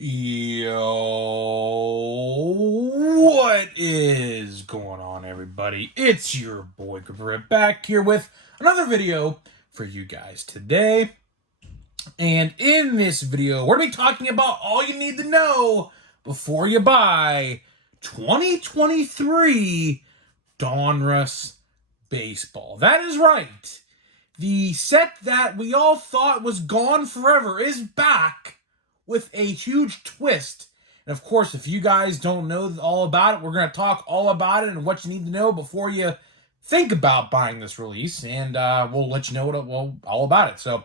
Yo, what is going on, everybody? It's your boy Gabriel back here with another video for you guys today. And in this video, we're going to be talking about all you need to know before you buy 2023 Donruss Baseball. That is right. The set that we all thought was gone forever is back with a huge twist. And of course, if you guys don't know all about it, we're going to talk all about it and what you need to know before you think about buying this release. And we'll let you know all about it. So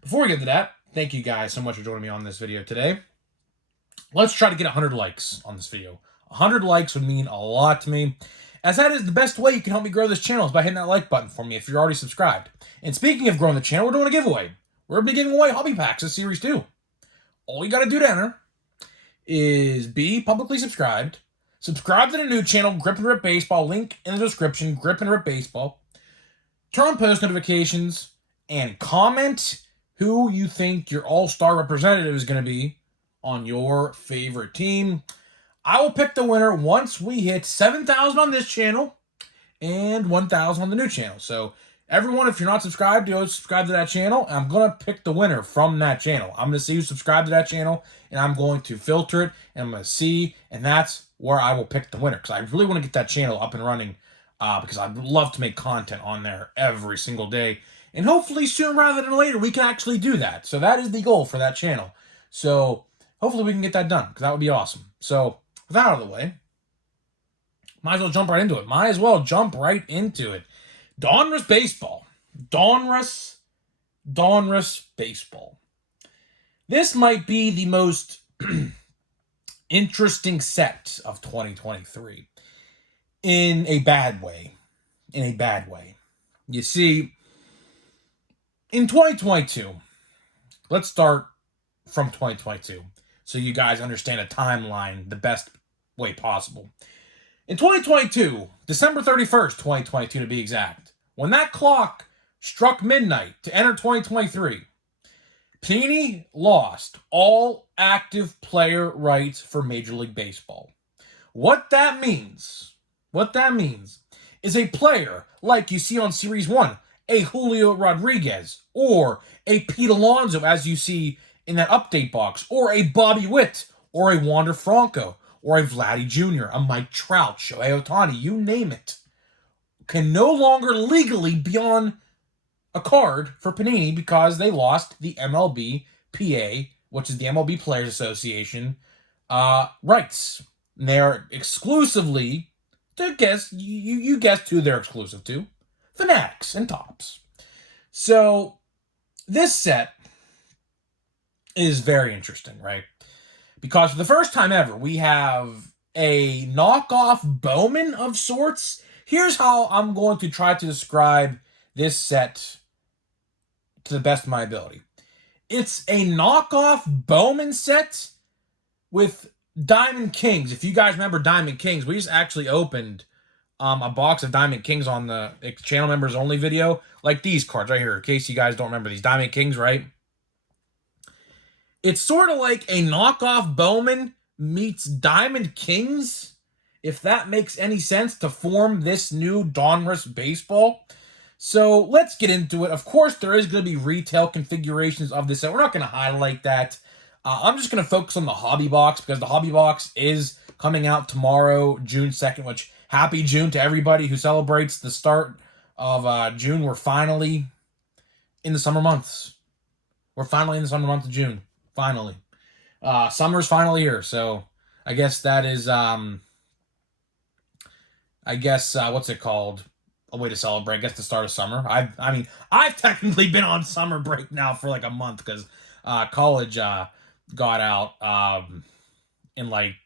before we get to that, thank you guys so much for joining me on this video today. Let's try to get 100 likes on this video. 100 likes would mean a lot to me, as that is the best way you can help me grow this channel is by hitting that like button for me if you're already subscribed. And speaking of growing the channel, we're doing a giveaway. We're going to be giving away hobby packs this series too. All you got to do to enter is be publicly subscribed, subscribe to the new channel, Grip and Rip Baseball, link in the description, Grip and Rip Baseball, turn on post notifications, and comment who you think your all-star representative is going to be on your favorite team. I will pick the winner once we hit 7,000 on this channel and 1,000 on the new channel. So everyone, if you're not subscribed, go subscribe to that channel. I'm going to pick the winner from that channel. I'm going to see who subscribed to that channel, and I'm going to filter it, and I'm going to see, and that's where I will pick the winner, because I really want to get that channel up and running, because I'd love to make content on there every single day. And hopefully sooner rather than later, we can actually do that. So that is the goal for that channel. So hopefully we can get that done, because that would be awesome. So with that out of the way, might as well jump right into it. Donruss Baseball. Donruss Baseball. This might be the most interesting set of 2023. In a bad way. You see, in 2022, let's start from 2022 so you guys understand a timeline the best way possible. In 2022, December 31st, 2022 to be exact, when that clock struck midnight to enter 2023, Panini lost all active player rights for Major League Baseball. What that means is a player like you see on Series 1, a Julio Rodriguez, or a Pete Alonso, as you see in that update box, or a Bobby Witt, or a Wander Franco, or a Vladdy Jr., a Mike Trout, Shohei Ohtani, you name it, can no longer legally be on a card for Panini because they lost the MLB PA, which is the MLB Players Association, rights. And they are exclusively, to guess, you guessed who they're exclusive to, Fanatics and Topps. So this set is very interesting, right? Because for the first time ever, we have a knockoff Bowman of sorts. Here's how I'm going to try to describe this set to the best of my ability. It's a knockoff Bowman set with Diamond Kings. If you guys remember Diamond Kings, we just actually opened a box of Diamond Kings on the channel members only video. Like these cards right here, in case you guys don't remember these Diamond Kings, right? It's sort of like a knockoff Bowman meets Diamond Kings, if that makes any sense, to form this new Donruss Baseball. So let's get into it. Of course, there is going to be retail configurations of this set. We're not going to highlight that. I'm just going to focus on the hobby box, because the hobby box is coming out tomorrow, June 2nd, which happy June to everybody who celebrates the start of June. We're finally in the summer months. We're finally in the summer month of June. Finally. Summer's finally here, so I guess that is, what's it called? A way to celebrate, I guess, the start of summer. I've technically been on summer break now for like a month, because college got out in like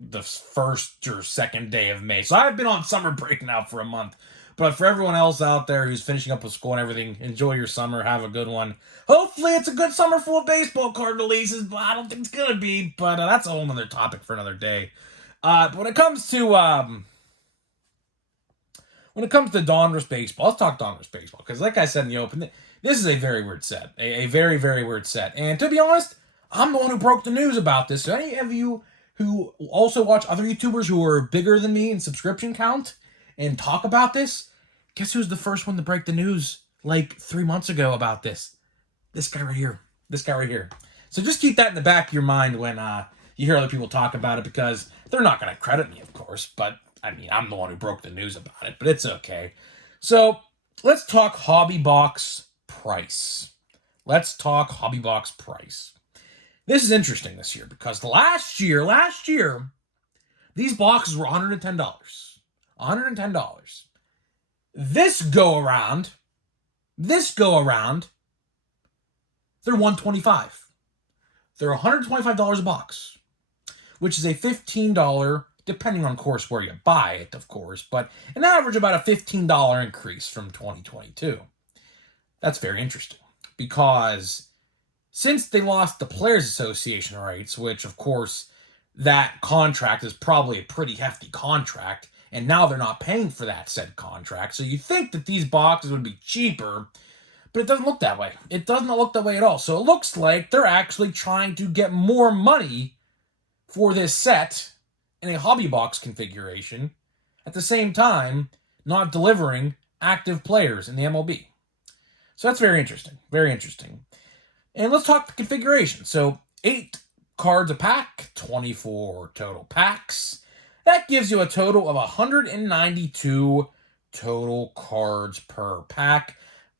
the first or second day of May. So I've been on summer break now for a month. But for everyone else out there who's finishing up with school and everything, enjoy your summer. Have a good one. Hopefully it's a good summer full of baseball card releases, but I don't think it's going to be. But that's a whole other topic for another day. But when it comes to Donruss Baseball, let's talk Donruss Baseball. Because like I said in the open, this is a very weird set. A very, very weird set. And to be honest, I'm the one who broke the news about this. So any of you who also watch other YouTubers who are bigger than me in subscription count and talk about this, guess who's the first one to break the news like 3 months ago about this? This guy right here. This guy right here. So just keep that in the back of your mind when you hear other people talk about it, because they're not going to credit me, of course. But, I mean, I'm the one who broke the news about it, but it's okay. So let's talk hobby box price. Let's talk hobby box price. This is interesting this year because last year, these boxes were $110. $110. This go around, they're $125. They're $125 a box, which is a $15, depending on course where you buy it, of course, but an average about a $15 increase from 2022. That's very interesting because since they lost the Players Association rights, which, of course, that contract is probably a pretty hefty contract, and now they're not paying for that said contract, so you think that these boxes would be cheaper, but it doesn't look that way. It does not look that way at all. So it looks like they're actually trying to get more money for this set in a hobby box configuration, at the same time not delivering active players in the MLB. So that's very interesting. Very interesting. And let's talk the configuration. So 8 cards a pack, 24 total packs. That gives you a total of 192 total cards per pack,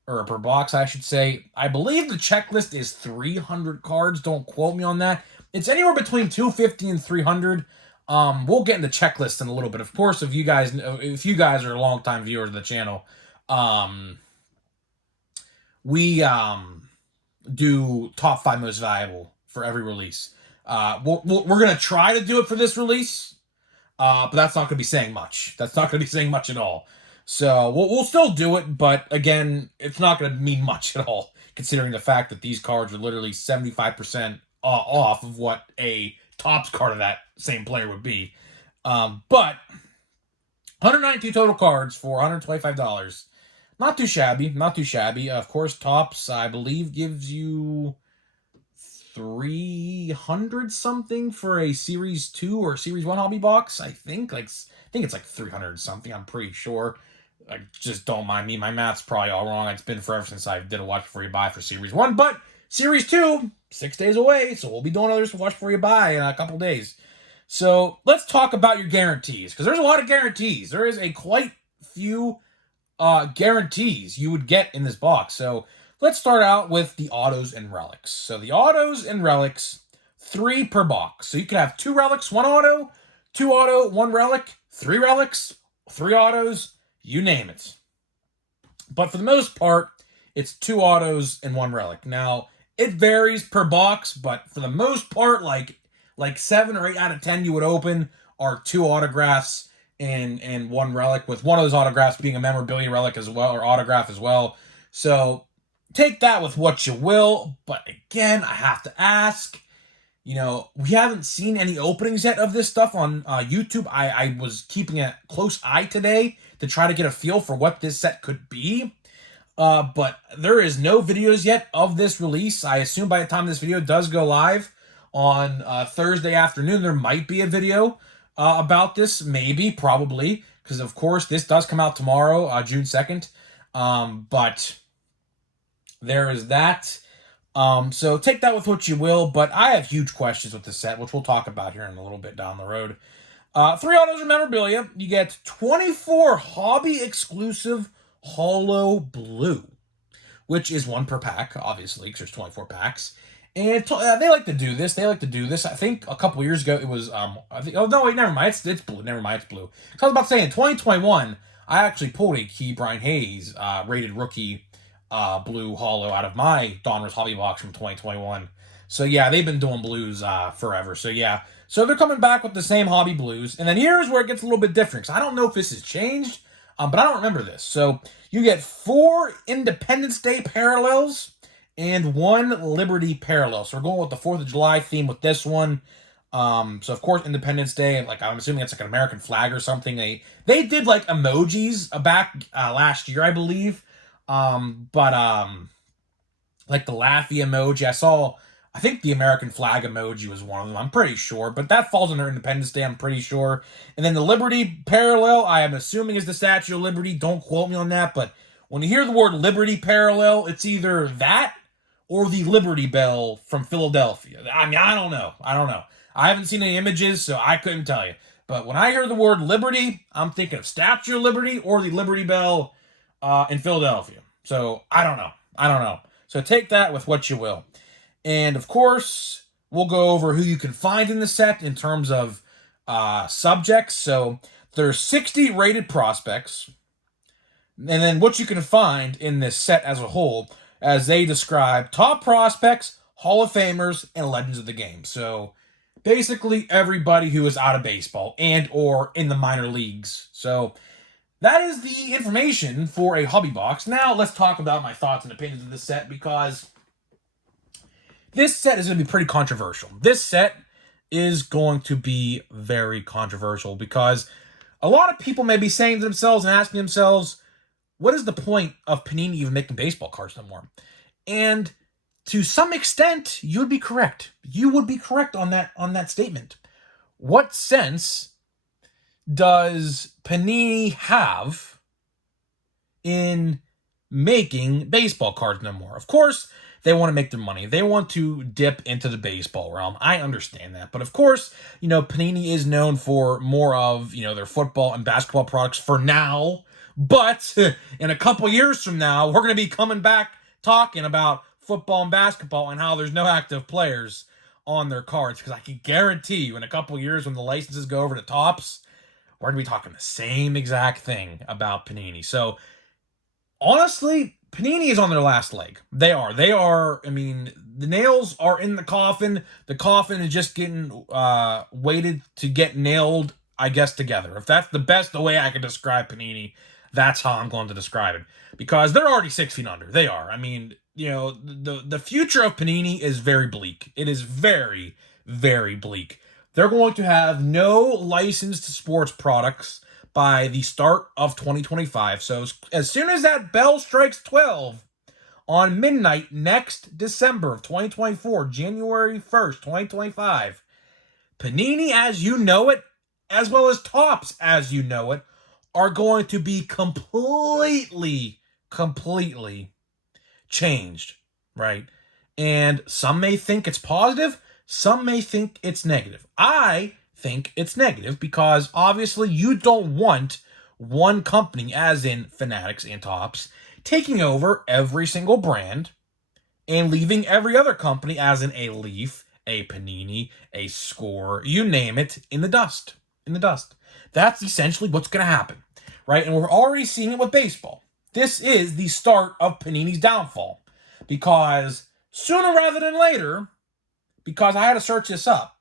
or per box, I should say. I believe the checklist is 300 cards. Don't quote me on that. It's anywhere between 250 and 300. We'll get into checklist in a little bit. Of course, if you guys are longtime viewers of the channel, we do top 5 most valuable for every release. We're going to try to do it for this release, but that's not going to be saying much. That's not going to be saying much at all. So we'll still do it, but again, it's not going to mean much at all, considering the fact that these cards are literally 75% off of what a Topps card of that same player would be. But 192 total cards for $125. Not too shabby. Not too shabby. Of course, Topps, I believe, gives you 300 something for a Series 2 or Series 1 hobby box. I think it's like 300 something. I'm pretty sure. Just don't mind me. My math's probably all wrong. It's been forever since I did a watch before you buy for Series 1. But Series 2, 6 days away. So we'll be doing others to watch before you buy in a couple days. So let's talk about your guarantees, because there's a lot of guarantees. There is a quite few guarantees you would get in this box. So let's start out with the autos and relics. So the autos and relics, 3 per box. So you can have 2 relics, 1 auto, 2 auto, 1 relic, 3 relics, 3 autos, you name it. But for the most part, it's 2 autos and 1 relic. Now, it varies per box, but for the most part, like 7 or 8 out of 10 you would open are 2 autographs and 1 relic, with one of those autographs being a memorabilia relic as well, or autograph as well. So take that with what you will. But again, I have to ask, we haven't seen any openings yet of this stuff on YouTube. I was keeping a close eye today to try to get a feel for what this set could be. But there is no videos yet of this release. I assume by the time this video does go live on Thursday afternoon, there might be a video about this. Maybe, probably, because of course this does come out tomorrow, June 2nd. But there is that. So take that with what you will, but I have huge questions with the set, which we'll talk about here in a little bit down the road. 3 autos of memorabilia. You get 24 hobby exclusive Holo Blue, which is 1 per pack, obviously, because there's 24 packs. And they like to do this. I think a couple years ago it was, never mind. It's blue. Never mind, it's blue. So I was about to say, in 2021, I actually pulled a Key Brian Hayes rated rookie blue holo out of my Donruss hobby box from 2021. So yeah, they've been doing blues forever. So yeah, so they're coming back with the same hobby blues. And then here's where it gets a little bit different, because I don't know if this has changed, but I don't remember this. So you get 4 Independence Day parallels and 1 Liberty parallel. So we're going with the 4th of July theme with this one. So of course Independence Day, like I'm assuming it's like an American flag or something. They did like emojis back last year, I believe. Like the laughy emoji. I saw I think the American flag emoji was one of them. I'm pretty sure, but that falls under Independence Day, I'm pretty sure. And then the Liberty parallel, I am assuming is the Statue of Liberty. Don't quote me on that, but when you hear the word Liberty parallel, it's either that or the Liberty Bell from Philadelphia. I mean, I don't know. I haven't seen any images, so I couldn't tell you. But when I hear the word Liberty, I'm thinking of Statue of Liberty or the Liberty Bell in Philadelphia. So I don't know. So take that with what you will. And of course, we'll go over who you can find in the set in terms of subjects. So there's 60 rated prospects. And then what you can find in this set as a whole, as they describe top prospects, Hall of Famers, and legends of the game. So basically everybody who is out of baseball and or in the minor leagues. So that is the information for a hobby box. Now let's talk about my thoughts and opinions of this set, because this set is going to be pretty controversial. This set is going to be very controversial because a lot of people may be saying to themselves and asking themselves, what is the point of Panini even making baseball cards no more? And to some extent, you would be correct. You would be correct on that statement. What sense does Panini have in making baseball cards no more? Of course, they want to make their money. They want to dip into the baseball realm. I understand that. But of course, Panini is known for more of, their football and basketball products for now. But in a couple years from now, we're going to be coming back talking about football and basketball and how there's no active players on their cards. Because I can guarantee you in a couple years when the licenses go over to Topps, we're going to be talking the same exact thing about Panini. So honestly, Panini is on their last leg. They are, I mean, the nails are in the coffin. The coffin is just getting waited to get nailed, I guess, together. If that's the best way I can describe Panini, that's how I'm going to describe it. Because they're already 6 feet under. They are. I mean, the future of Panini is very bleak. It is very, very bleak. They're going to have no licensed sports products by the start of 2025. So as soon as that bell strikes 12 on midnight next December of 2024, January 1st, 2025, Panini as you know it, as well as Topps as you know it, are going to be completely changed, right? And some may think it's positive, some may think it's negative. I think it's negative because obviously you don't want one company, as in Fanatics and Topps, taking over every single brand and leaving every other company, as in a Leaf, a Panini, a Score, you name it, in the dust. That's essentially what's going to happen, right? And we're already seeing it with baseball. This is the start of Panini's downfall, because sooner rather than later, because I had to search this up,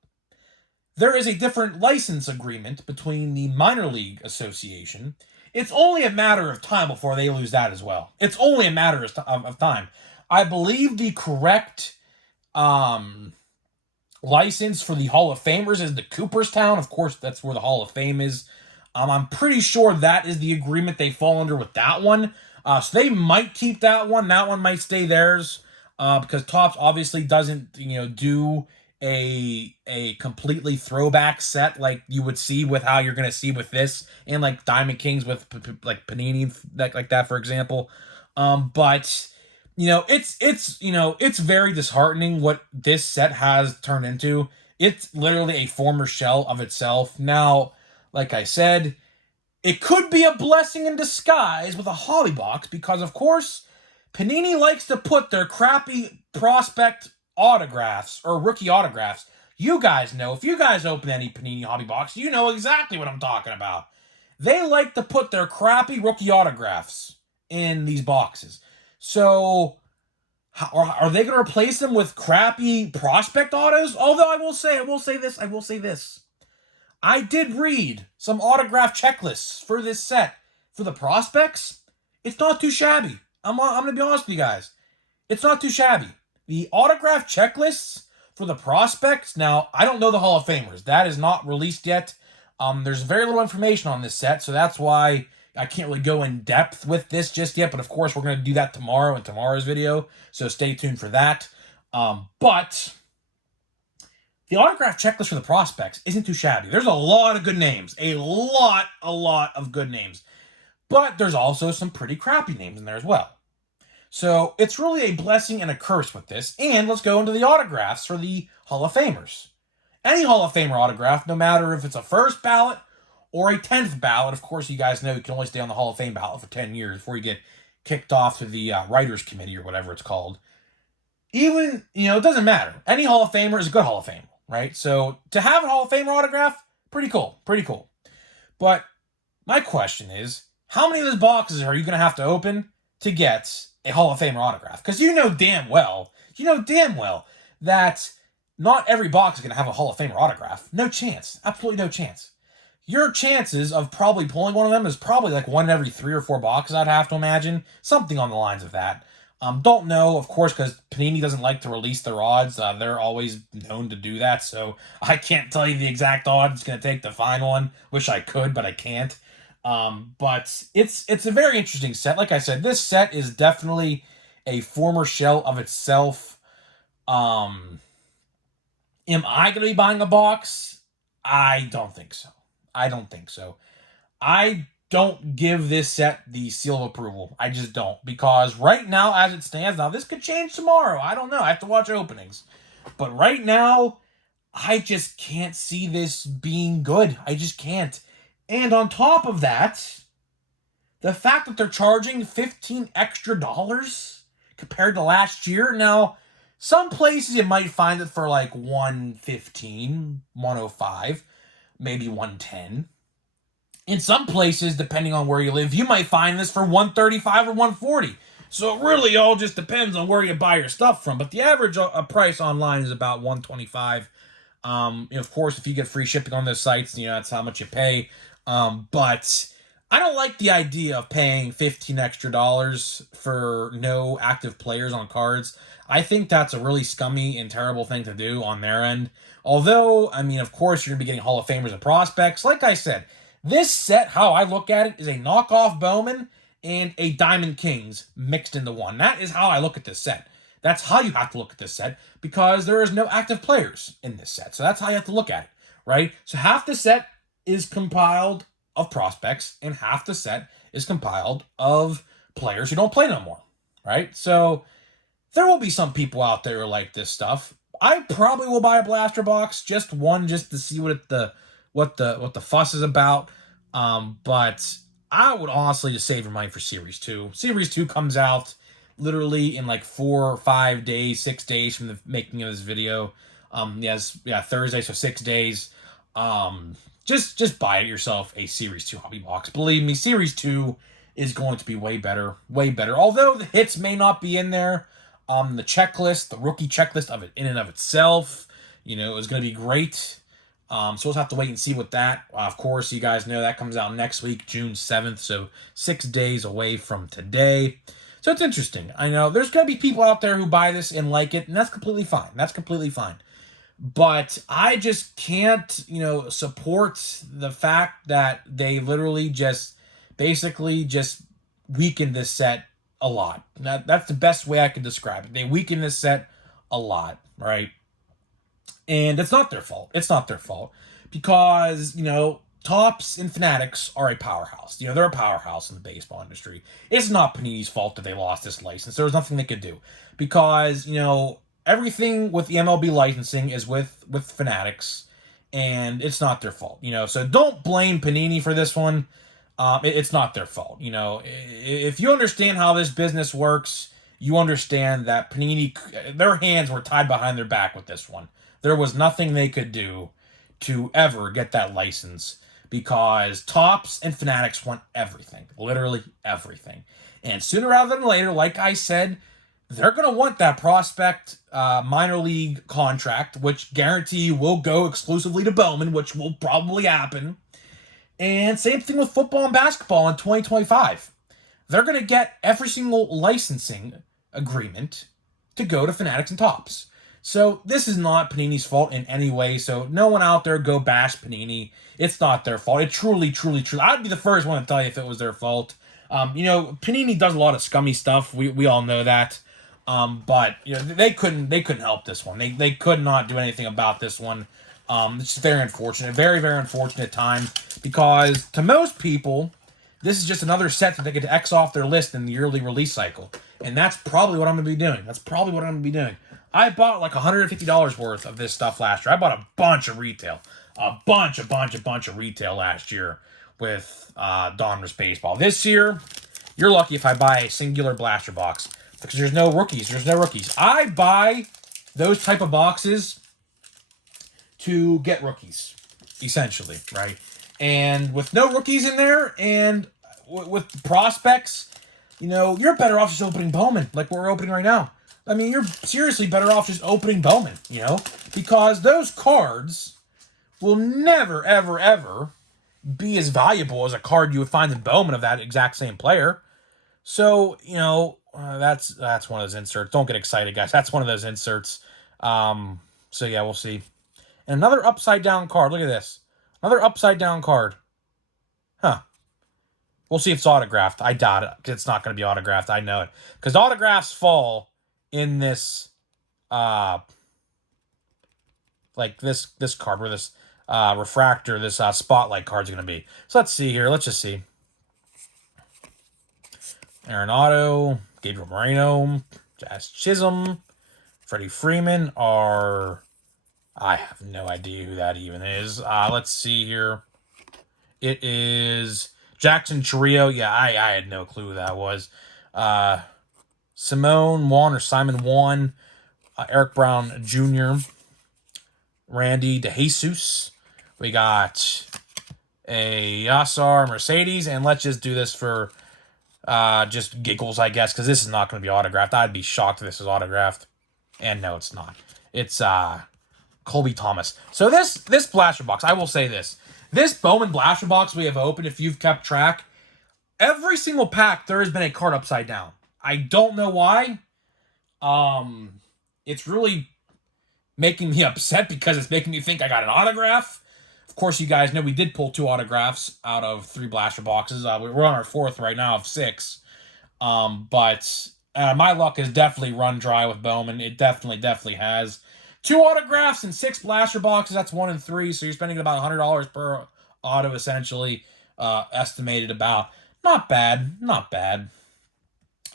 there is a different license agreement between the Minor League Association. It's only a matter of time before they lose that as well. It's only a matter of time. I believe the correct license for the Hall of Famers is the Cooperstown. Of course, that's where the Hall of Fame is. I'm pretty sure that is the agreement they fall under with that one. So they might keep that one. That one might stay theirs because Topps obviously doesn't, do a completely throwback set like you would see with how you're going to see with this and like Diamond Kings with like Panini like that, for example. But it's very disheartening what this set has turned into. It's literally a former shell of itself. Now, like I said, it could be a blessing in disguise with a hobby box because, of course, Panini likes to put their crappy prospect autographs or rookie autographs. You guys know, if you guys open any Panini hobby box, you know exactly what I'm talking about. They like to put their crappy rookie autographs in these boxes. So, are they going to replace them with crappy prospect autos? Although I will say this. I did read some autograph checklists for this set. For the prospects, it's not too shabby. I'm going to be honest with you guys. It's not too shabby. The autograph checklists for the prospects, now, I don't know the Hall of Famers. That is not released yet. There's very little information on this set, so that's why I can't really go in depth with this just yet. But, of course, we're going to do that tomorrow in tomorrow's video, so stay tuned for that. But the autograph checklist for the prospects isn't too shabby. There's a lot of good names. A lot of good names. But there's also some pretty crappy names in there as well. So it's really a blessing and a curse with this. And let's go into the autographs for the Hall of Famers. Any Hall of Famer autograph, no matter if it's a first ballot or a 10th ballot. Of course, you guys know you can only stay on the Hall of Fame ballot for 10 years before you get kicked off to the Writers Committee or whatever it's called. Even, it doesn't matter. Any Hall of Famer is a good Hall of Famer, right? So to have a Hall of Famer autograph, pretty cool. But my question is, how many of those boxes are you going to have to open to get a Hall of Famer autograph? Because you know damn well that not every box is going to have a Hall of Famer autograph. No chance. Absolutely no chance. Your chances of probably pulling one of them is probably like one in every 3 or 4 boxes, I'd have to imagine. Something on the lines of that. Don't know, of course, because Panini doesn't like to release their odds. They're always known to do that, so I can't tell you the exact odds it's going to take to find one. Wish I could, but I can't. But it's a very interesting set. Like I said, this set is definitely a former shell of itself. Am I going to be buying a box? I don't think so. I don't give this set the seal of approval. I just don't. Because right now, as it stands, now this could change tomorrow. I don't know. I have to watch openings. But right now, I just can't see this being good. I just can't. And on top of that, the fact that they're charging $15 extra compared to last year. Now, some places you might find it for like $115, $105, maybe $110. In some places, depending on where you live, you might find this for $135 or $140. So it really all just depends on where you buy your stuff from. But the average price online is about $125. Of course, if you get free shipping on those sites, that's how much you pay. But I don't like the idea of paying $15 extra for no active players on cards. I think that's a really scummy and terrible thing to do on their end. Although, of course, you're going to be getting Hall of Famers and prospects. Like I said, this set, how I look at it, is a knockoff Bowman and a Diamond Kings mixed into one. That is how I look at this set. That's how you have to look at this set, because there is no active players in this set. So that's how you have to look at it, right? So half the set is compiled of prospects, and half the set is compiled of players who don't play no more, right? So there will be some people out there who like this stuff. I probably will buy a blaster box, just to see what the fuss is about. But I would honestly just save your money for Series 2. Series 2 comes out literally in like 4 or 5 days, 6 days from the making of this video. Thursday, so 6 days. Just buy it yourself a Series 2 hobby box. Believe me, Series 2 is going to be way better. Although the hits may not be in there, the checklist, the rookie checklist of it in and of itself, is going to be great. So we'll have to wait and see what that. Of course, you guys know that comes out next week, June 7th, so 6 days away from today. So it's interesting. I know there's going to be people out there who buy this and like it, and that's completely fine. But I just can't, support the fact that they literally basically weaken this set a lot. That's the best way I can describe it. They weaken this set a lot, right? And it's not their fault. Because, Topps and Fanatics are a powerhouse. They're a powerhouse in the baseball industry. It's not Panini's fault that they lost this license. There was nothing they could do. Because, everything with the MLB licensing is with Fanatics, and it's not their fault. So don't blame Panini for this one. It's not their fault. If you understand how this business works, you understand that Panini, their hands were tied behind their back with this one. There was nothing they could do to ever get that license, because Topps and Fanatics want everything, literally everything. And sooner rather than later, like I said, they're going to want that prospect minor league contract, which guarantee will go exclusively to Bowman, which will probably happen. And same thing with football and basketball in 2025. They're going to get every single licensing agreement to go to Fanatics and Topps. So this is not Panini's fault in any way. So no one out there go bash Panini. It's not their fault. It truly. I'd be the first one to tell you if it was their fault. Panini does a lot of scummy stuff. We all know that. But you know they couldn't help this one. They could not do anything about this one. It's very unfortunate, very very unfortunate time, because to most people, this is just another set that they get to X off their list in the yearly release cycle, and that's probably what I'm gonna be doing. That's probably what I'm gonna be doing. I bought like $150 worth of this stuff last year. I bought a bunch of retail, a bunch of retail last year with Donruss Baseball. This year, you're lucky if I buy a singular blaster box, because there's no rookies. There's no rookies. I buy those type of boxes to get rookies, essentially, right? And with no rookies in there, and with prospects, you know, you're better off just opening Bowman, like we're opening right now. I mean, you're seriously better off just opening Bowman, you know, because those cards will never, ever, ever be as valuable as a card you would find in Bowman of that exact same player. So, you know, that's one of those inserts. Don't get excited, guys. That's one of those inserts. So yeah, we'll see. And another upside down card. Look at this. Another upside down card. Huh. We'll see if it's autographed. I doubt it. It's not going to be autographed. I know it. Because autographs fall in this, like this card, where this refractor, this spotlight card's going to be. So let's see here. Let's just see. Arenado, Gabriel Moreno, Jazz Chisholm, Freddie Freeman are... I have no idea who that even is. Let's see here. It is Jackson Chourio. Yeah, I had no clue who that was. Simon Juan, Eric Brown Jr., Randy DeJesus. We got a Yasar Mercedes, and let's just do this for just giggles, I guess, because this is not going to be autographed. I'd be shocked if this is autographed. And no, it's not. It's Colby Thomas. So this blaster box, I will say this. This Bowman blaster box we have opened, if you've kept track, every single pack there has been a card upside down. I don't know why. It's really making me upset, because it's making me think I got an autograph. Of course, you guys know we did pull 2 autographs out of 3 blaster boxes. We're on our 4th right now of 6. But my luck has definitely run dry with Bowman. It definitely has. 2 autographs and 6 blaster boxes. That's 1 and 3. So you're spending about $100 per auto, essentially, estimated about. Not bad. Not bad.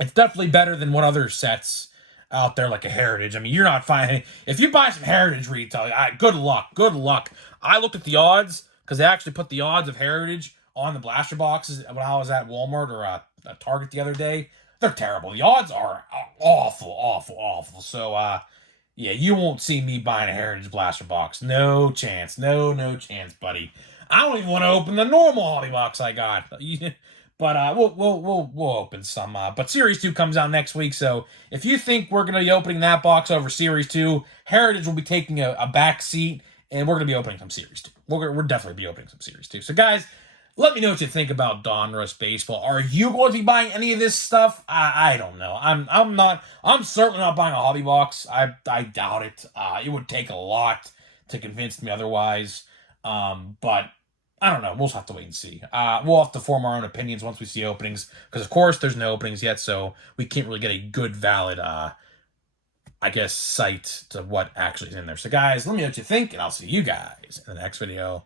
It's definitely better than what other sets out there, like a Heritage. I mean, you're not finding... If you buy some Heritage retail, good luck. Good luck. I looked at the odds, because they actually put the odds of Heritage on the blaster boxes when I was at Walmart or a Target the other day. They're terrible. The odds are awful. So, yeah, you won't see me buying a Heritage blaster box. No chance. No chance, buddy. I don't even want to open the normal hobby box I got. But we'll open some. But Series 2 comes out next week, so if you think we're going to be opening that box over Series 2, Heritage will be taking a back seat, and we're going to be opening some Series 2. We're definitely be opening some Series 2. So, guys, let me know what you think about Donruss Baseball. Are you going to be buying any of this stuff? I don't know. I'm certainly not buying a hobby box. I doubt it. It would take a lot to convince me otherwise. But I don't know. We'll have to wait and see. We'll have to form our own opinions once we see openings, because of course there's no openings yet, so we can't really get a good, valid, I guess, sight to what actually is in there. So guys, let me know what you think, and I'll see you guys in the next video.